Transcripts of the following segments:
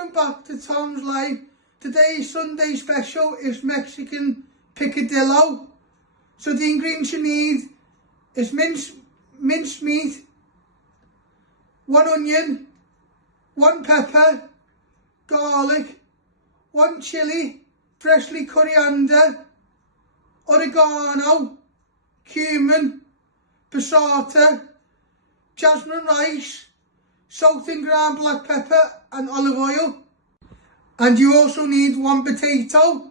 Welcome back to Tom's Life. Today's Sunday special is Mexican Picadillo. So the ingredients you need is minced meat, 1 onion, 1 pepper, garlic, 1 chilli, freshly coriander, oregano, cumin, passata, jasmine rice, salt and ground black pepper and olive oil. And you also need 1 potato.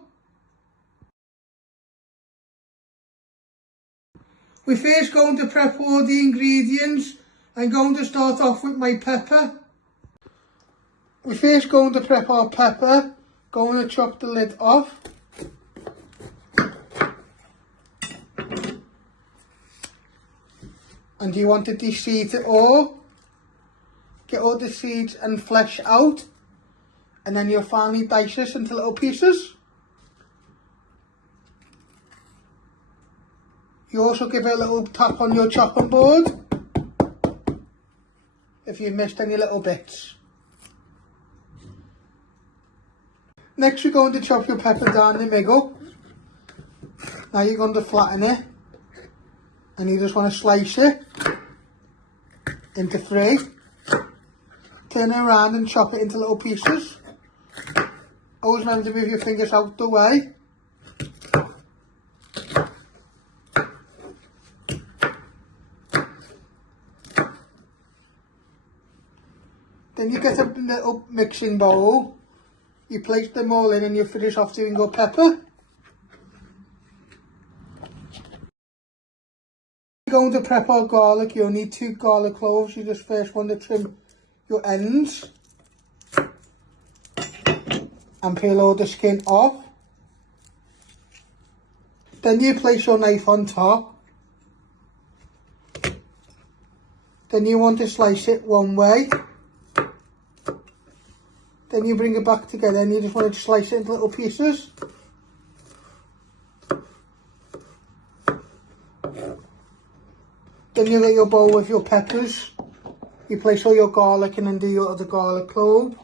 We're first going to prep all the ingredients. I'm going to start off with my pepper. We're first going to prep our pepper. Going to chop the lid off. And you want to de-seed it all. Get all the seeds and flesh out. And then you'll finally dice this into little pieces. You also give it a little tap on your chopping board if you've missed any little bits. Next you're going to chop your pepper down the middle. Now you're going to flatten it. And you just want to slice it into 3. Turn it around and chop it into little pieces. Always remember to move your fingers out the way. Then you get a little mixing bowl. You place them all in and you finish off doing your pepper. You're going to prep our garlic. You'll need 2 garlic cloves. You just first want to trim your ends and peel all the skin off. Then you place your knife on top. Then you want to slice it one way. Then you bring it back together and you just want to slice it into little pieces. Then you get your bowl with your peppers. You place all your garlic in and do your other garlic clove.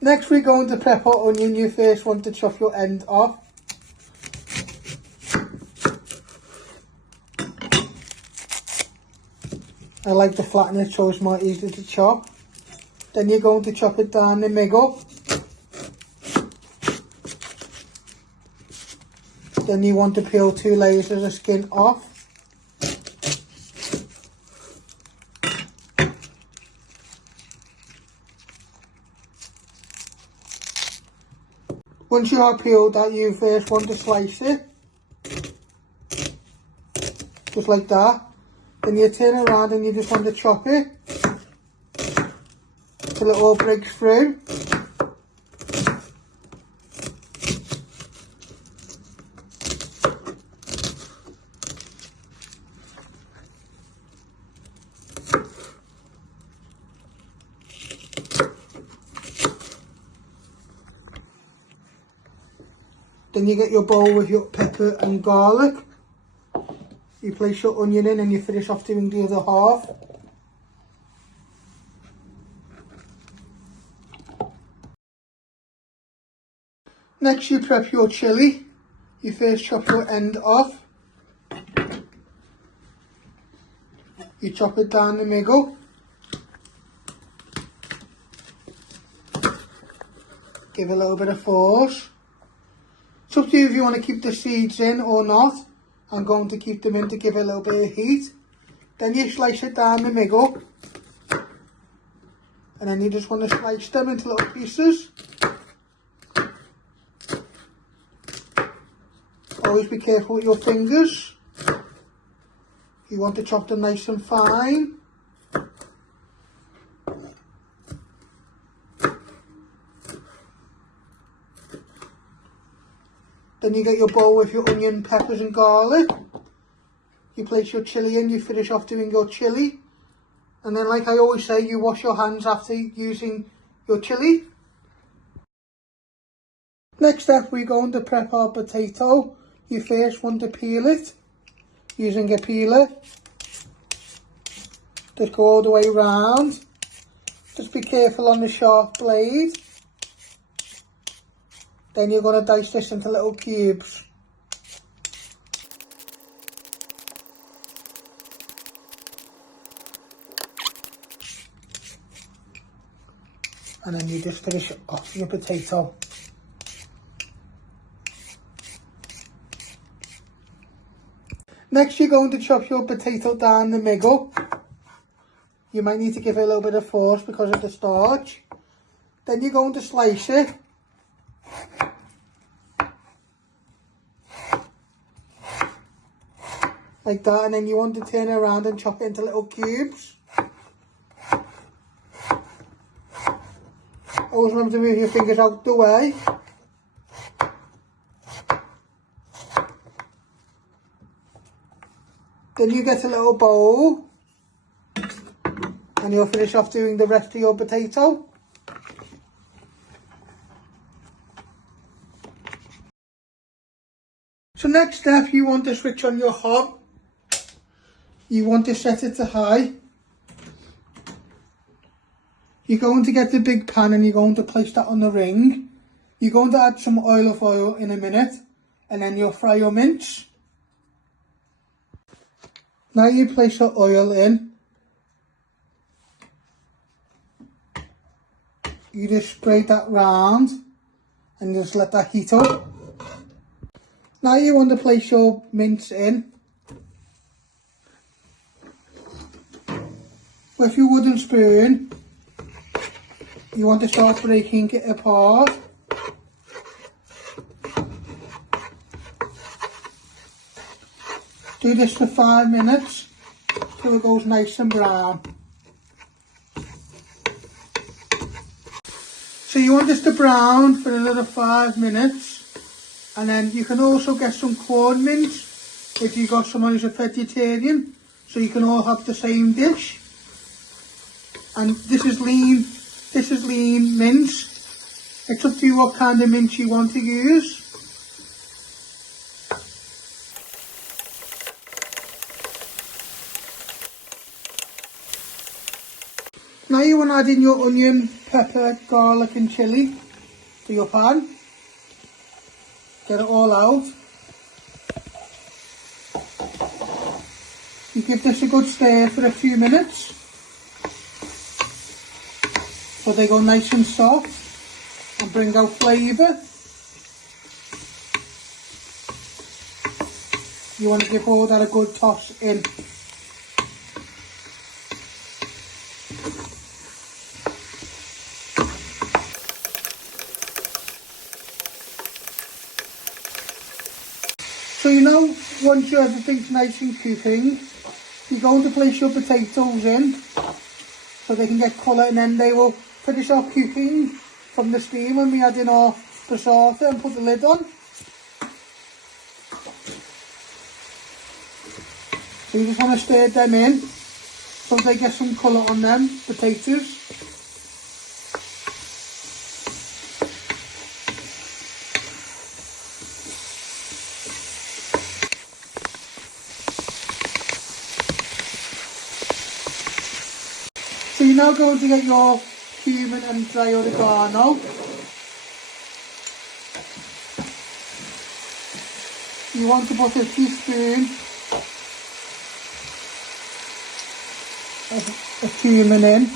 Next we're going to prep our onion. You first want to chop your end off. I like to flatten it so it's more easy to chop. Then you're going to chop it down the middle. Then you want to peel 2 layers of the skin off. Once you have peeled that, you first want to slice it. Just like that. Then you turn around and you just want to chop it till it all breaks through. Then you get your bowl with your pepper and garlic. You place your onion in and you finish off doing the other half. Next you prep your chilli. You first chop your end off. You chop it down the middle. Give it a little bit of force. It's up to you if you want to keep the seeds in or not. I'm going to keep them in to give it a little bit of heat. Then you slice it down the middle. And then you just want to slice them into little pieces. Always be careful with your fingers. You want to chop them nice and fine. Then you get your bowl with your onion, peppers and garlic. You place your chilli in, you finish off doing your chilli. And then like I always say, you wash your hands after using your chilli. Next up, we're going to prep our potato. You first want to peel it using a peeler. Just go all the way around. Just be careful on the sharp blade. Then you're going to dice this into little cubes. And then you just finish off your potato. Next you're going to chop your potato down the middle. You might need to give it a little bit of force because of the starch. Then you're going to slice it. Like that, and then you want to turn it around and chop it into little cubes. Always remember to move your fingers out the way. Then you get a little bowl and you'll finish off doing the rest of your potato. So next step, you want to switch on your hob. You want to set it to high. You're going to get the big pan and you're going to place that on the ring. You're going to add some olive oil in a minute and then you'll fry your mince. Now you place your oil in. You just spray that round and just let that heat up. Now you want to place your mince in. With your wooden spoon, you want to start breaking it apart. Do this for 5 minutes till it goes nice and brown. So you want this to brown for another 5 minutes, and then you can also get some corn mince if you've got someone who's a vegetarian, so you can all have the same dish. And this is lean mince. It's up to you what kind of mince you want to use. Now you want to add in your onion, pepper, garlic and chilli to your pan. Get it all out. You give this a good stir for a few minutes so they go nice and soft and bring out flavour. You want to give all that a good toss in. So you know, once everything's nice and cooking, you're going to place your potatoes in so they can get colour, and then they will finish off cooking from the steam when we add in our passata and put the lid on. So you just want to stir them in so they get some colour on them potatoes. So you're now going to get your cumin and dry oregano. You want to put a teaspoon of cumin in.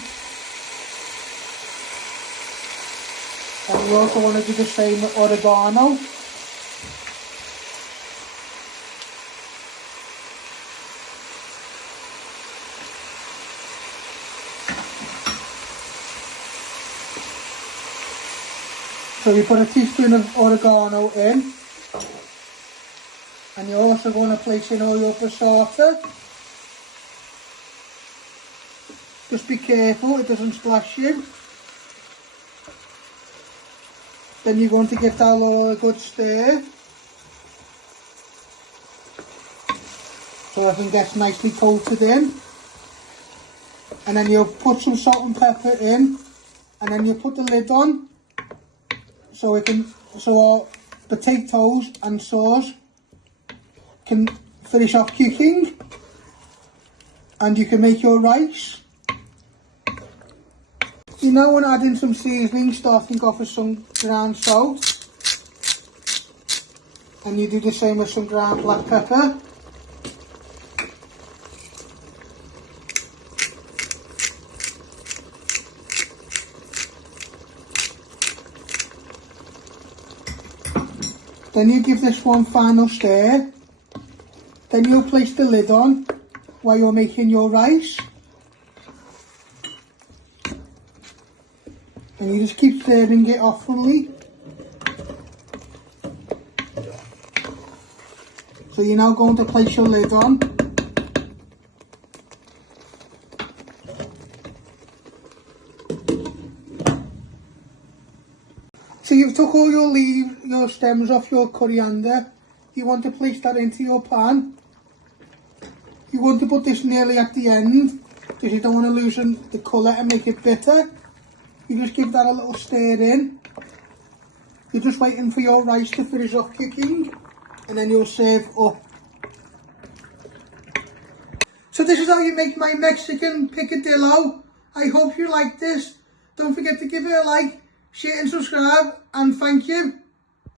And you also want to do the same with oregano. So you put a teaspoon of oregano in, and you're also going to place in all your passata. Just be careful it doesn't splash you. Then you're going to give that all a good stir so everything gets nicely coated in. And then you'll put some salt and pepper in, and then you'll put the lid on. So our potatoes and sauce can finish off cooking, and you can make your rice. You now want to add in some seasoning, starting off with some ground salt. And you do the same with some ground black pepper. Then you give this one final stir. Then you'll place the lid on while you're making your rice. And you just keep stirring it oftenly. So you're now going to place your lid on. So you've took all your leaves, your stems off your coriander. You want to place that into your pan. You want to put this nearly at the end because you don't want to loosen the colour and make it bitter. You just give that a little stir in. You're just waiting for your rice to finish off cooking and then you'll serve up. So this is how you make my Mexican picadillo. I hope you like this. Don't forget to give it a like, share and subscribe, and thank you.